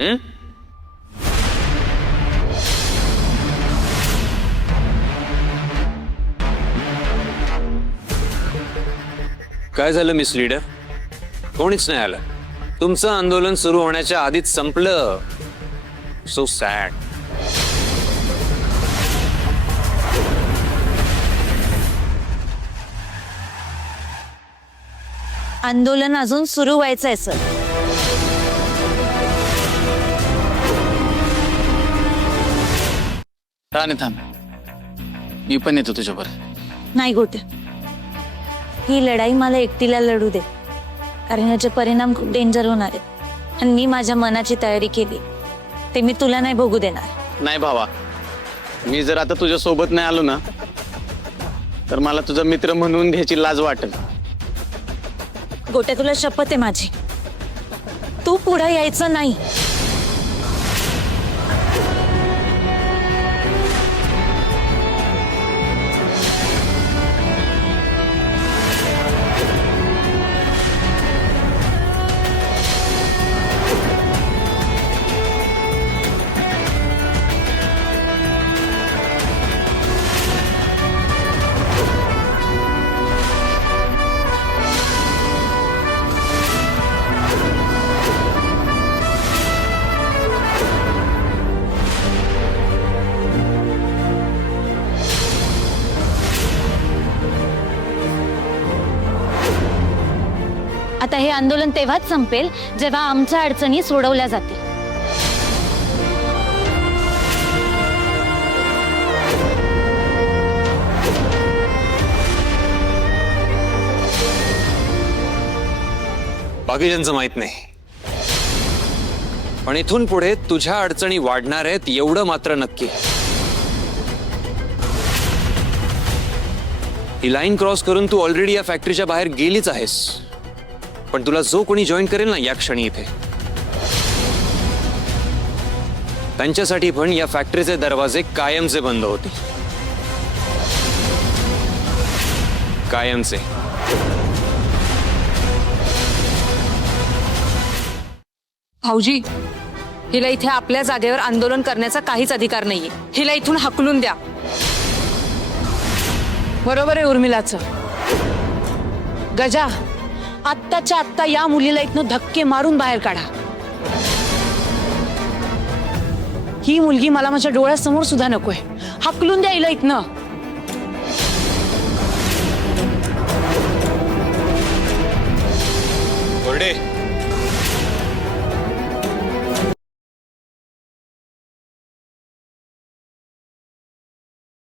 काय झालं miss leader? कोणीच नाही आलं. तुमचं आंदोलन सुरू होण्याच्या आधीच संपलं. So sad. आंदोलन अजून सुरू व्हायचंय सर. राणे थांब, मी पण येतो तुझ्याबरोबर. नाही गोटे, ही लढाई मला एकटीला लढू दे, कारण याचे परिणाम खूप डेंजर होणार आहेत आणि मी माझ्या मनाची तयारी केली. ते मी तुला नाही भोगू देणार. नाही भावा, मी जर आता तुझ्या सोबत नाही आलो ना तर मला तुझा मित्र म्हणून घ्यायची लाज वाटेल. गोटे, तुला शपथ आहे माझी, तू पुढे यायचं नाही. आता हे आंदोलन तेव्हाच संपेल जेव्हा आमच्या अडचणी सोडवल्या जातील. बाकीच्यांचं माहित नाही, पण इथून पुढे तुझ्या अडचणी वाढणार आहेत एवढं मात्र नक्की. ही लाईन क्रॉस करून तू ऑलरेडी या फॅक्टरीच्या बाहेर गेलीच आहेस. पण तुला जो कोणी जॉईन करेल ना या क्षणी इथे, त्यांच्यासाठी पण या फॅक्टरीचे दरवाजे कायमचे बंद होतील. कायमचे. भाऊजी, हिला इथे आपल्या जागेवर आंदोलन करण्याचा काहीच अधिकार नाहीये. हिला इथून हाकलून द्या. बरोबर आहे उर्मिलाचं. गजा, आत्ताच्या आत्ता या मुलीला इथनं धक्के मारून बाहेर काढा. ही मुलगी मला माझ्या डोळ्यासमोर सुद्धा नकोय. हाकलून द्या हिला इथनं.